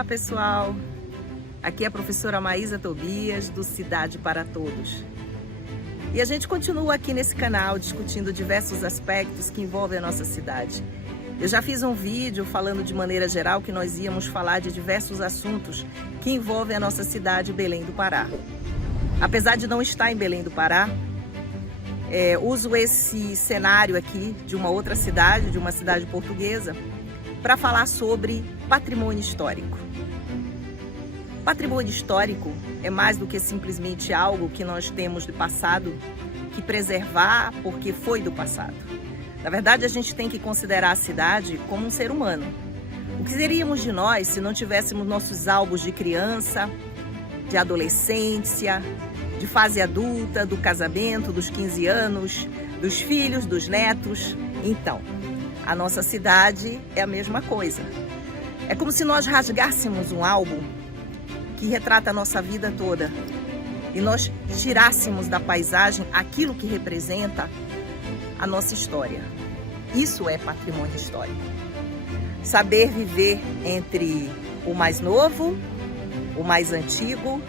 Olá pessoal, aqui é a professora Maísa Tobias do Cidade para Todos. E a gente continua aqui nesse canal discutindo diversos aspectos que envolvem a nossa cidade. Eu já fiz um vídeo falando de maneira geral que nós íamos falar de diversos assuntos que envolvem a nossa cidade, Belém do Pará. Apesar de não estar em Belém do Pará, uso esse cenário aqui de uma outra cidade, de uma cidade portuguesa, para falar sobre patrimônio histórico. Patrimônio histórico é mais do que simplesmente algo que nós temos do passado que preservar porque foi do passado. Na verdade, a gente tem que considerar a cidade como um ser humano. O que seríamos de nós se não tivéssemos nossos álbuns de criança, de adolescência, de fase adulta, do casamento, dos 15 anos, dos filhos, dos netos? Então, a nossa cidade é a mesma coisa. É como se nós rasgássemos um álbum que retrata a nossa vida toda e nós tirássemos da paisagem aquilo que representa a nossa história. Isso é patrimônio histórico. Saber viver entre o mais novo, o mais antigo,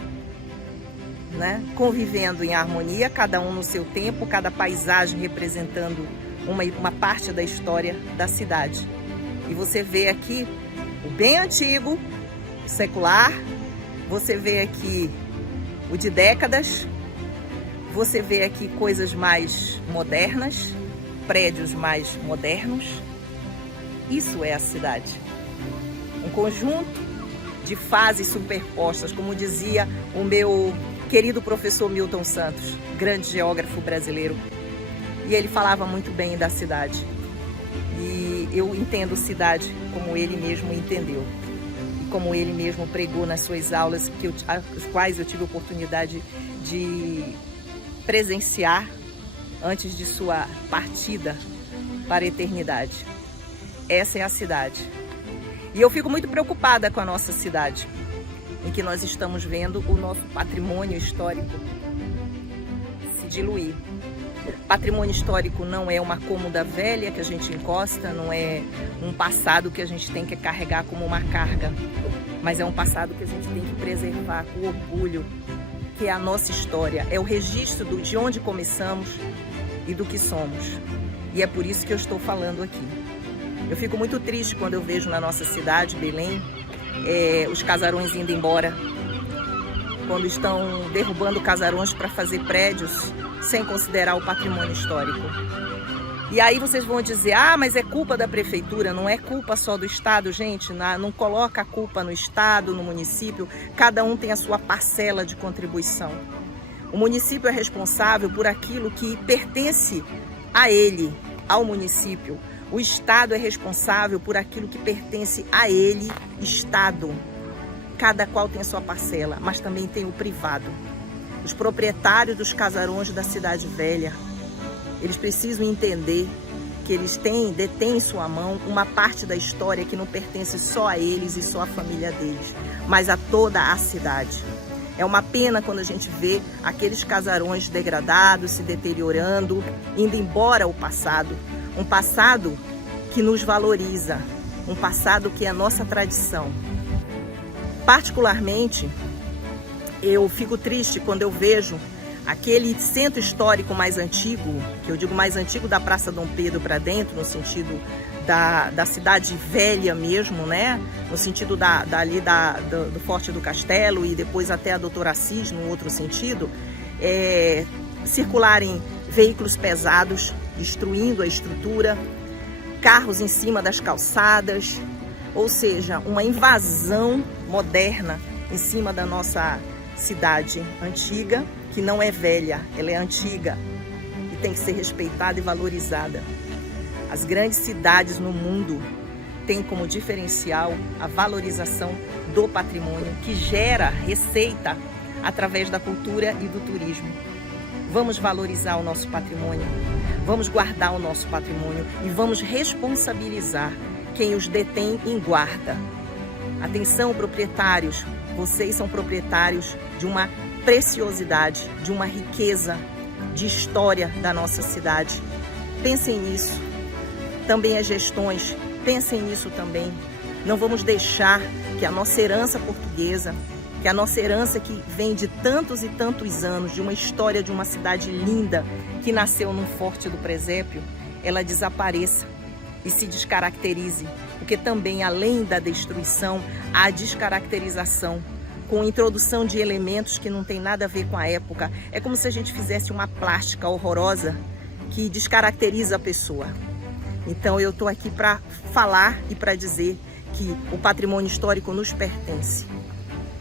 né? Convivendo em harmonia, cada um no seu tempo, cada paisagem representando uma parte da história da cidade. E você vê aqui o bem antigo, o secular, você vê aqui o de décadas, você vê aqui coisas mais modernas, prédios mais modernos. Isso é a cidade. Um conjunto de fases superpostas, como dizia o meu querido professor Milton Santos, grande geógrafo brasileiro. E ele falava muito bem da cidade. E eu entendo cidade como ele mesmo entendeu. E como ele mesmo pregou nas suas aulas, as quais eu tive a oportunidade de presenciar antes de sua partida para a eternidade. Essa é a cidade. E eu fico muito preocupada com a nossa cidade, em que nós estamos vendo o nosso patrimônio histórico se diluir. Patrimônio histórico não é uma cômoda velha que a gente encosta, não é um passado que a gente tem que carregar como uma carga, mas é um passado que a gente tem que preservar com orgulho, que é a nossa história, é o registro de onde começamos e do que somos. E é por isso que eu estou falando aqui. Eu fico muito triste quando eu vejo na nossa cidade, Belém, os casarões indo embora, quando estão derrubando casarões para fazer prédios sem considerar o patrimônio histórico. E aí vocês vão dizer, mas é culpa da prefeitura. Não é culpa só do Estado, gente. Não coloca a culpa no Estado, no município. Cada um tem a sua parcela de contribuição. O município é responsável por aquilo que pertence a ele, ao município. O Estado é responsável por aquilo que pertence a ele, Estado. Cada qual tem a sua parcela, mas também tem o privado. Os proprietários dos casarões da Cidade Velha, eles precisam entender que eles detêm em sua mão uma parte da história que não pertence só a eles e só à família deles, mas a toda a cidade. É uma pena quando a gente vê aqueles casarões degradados, se deteriorando, indo embora o passado. Um passado que nos valoriza, um passado que é a nossa tradição. Particularmente, eu fico triste quando eu vejo aquele centro histórico mais antigo, que eu digo mais antigo da Praça Dom Pedro para dentro, no sentido da cidade velha mesmo, né? No sentido do Forte do Castelo e depois até a Doutora Assis, no outro sentido, circularem veículos pesados, destruindo a estrutura, carros em cima das calçadas, ou seja, uma invasão moderna em cima da nossa cidade antiga, que não é velha, ela é antiga e tem que ser respeitada e valorizada. As grandes cidades no mundo têm como diferencial a valorização do patrimônio, que gera receita através da cultura e do turismo. Vamos valorizar o nosso patrimônio, vamos guardar o nosso patrimônio e vamos responsabilizar quem os detém em guarda. Atenção, proprietários, vocês são proprietários de uma preciosidade, de uma riqueza de história da nossa cidade. Pensem nisso. Também as gestões, pensem nisso também. Não vamos deixar que a nossa herança portuguesa, que a nossa herança que vem de tantos e tantos anos, de uma história de uma cidade linda que nasceu num forte do presépio, ela desapareça e se descaracterize, porque também, além da destruição, há a descaracterização, com a introdução de elementos que não tem nada a ver com a época. É como se a gente fizesse uma plástica horrorosa que descaracteriza a pessoa. Então eu estou aqui para falar e para dizer que o patrimônio histórico nos pertence.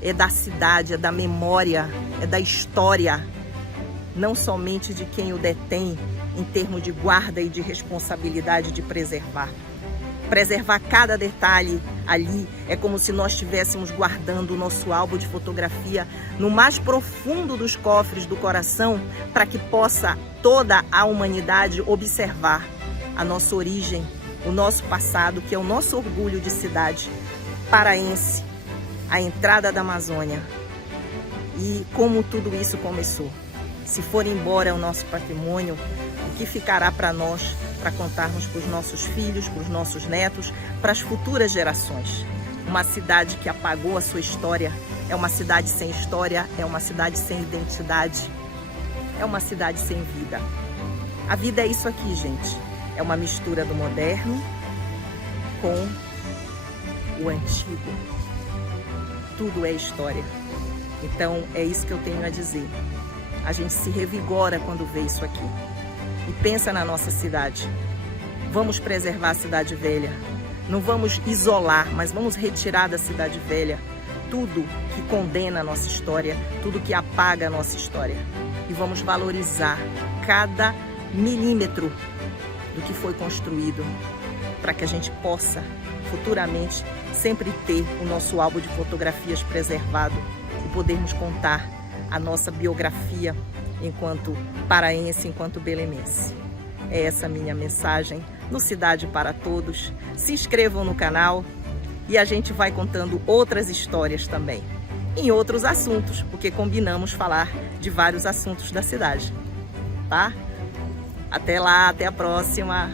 É da cidade, é da memória, é da história, não somente de quem o detém, em termos de guarda e de responsabilidade de preservar. Preservar cada detalhe ali é como se nós estivéssemos guardando o nosso álbum de fotografia no mais profundo dos cofres do coração, para que possa toda a humanidade observar a nossa origem, o nosso passado, que é o nosso orgulho de cidade paraense, a entrada da Amazônia e como tudo isso começou. Se for embora o nosso patrimônio, o que ficará para nós, para contarmos para os nossos filhos, para os nossos netos, para as futuras gerações? Uma cidade que apagou a sua história, é uma cidade sem história, é uma cidade sem identidade, é uma cidade sem vida. A vida é isso aqui, gente. É uma mistura do moderno com o antigo. Tudo é história. Então é isso que eu tenho a dizer. A gente se revigora quando vê isso aqui e pensa na nossa cidade. Vamos preservar a cidade velha. Não vamos isolar, mas vamos retirar da cidade velha tudo que condena a nossa história, tudo que apaga a nossa história. E vamos valorizar cada milímetro do que foi construído, para que a gente possa futuramente sempre ter o nosso álbum de fotografias preservado e podermos contar a nossa biografia enquanto paraense, enquanto belemense. É essa a minha mensagem no Cidade para Todos. Se inscrevam no canal e a gente vai contando outras histórias também, em outros assuntos, porque combinamos falar de vários assuntos da cidade, tá? Até lá, até a próxima!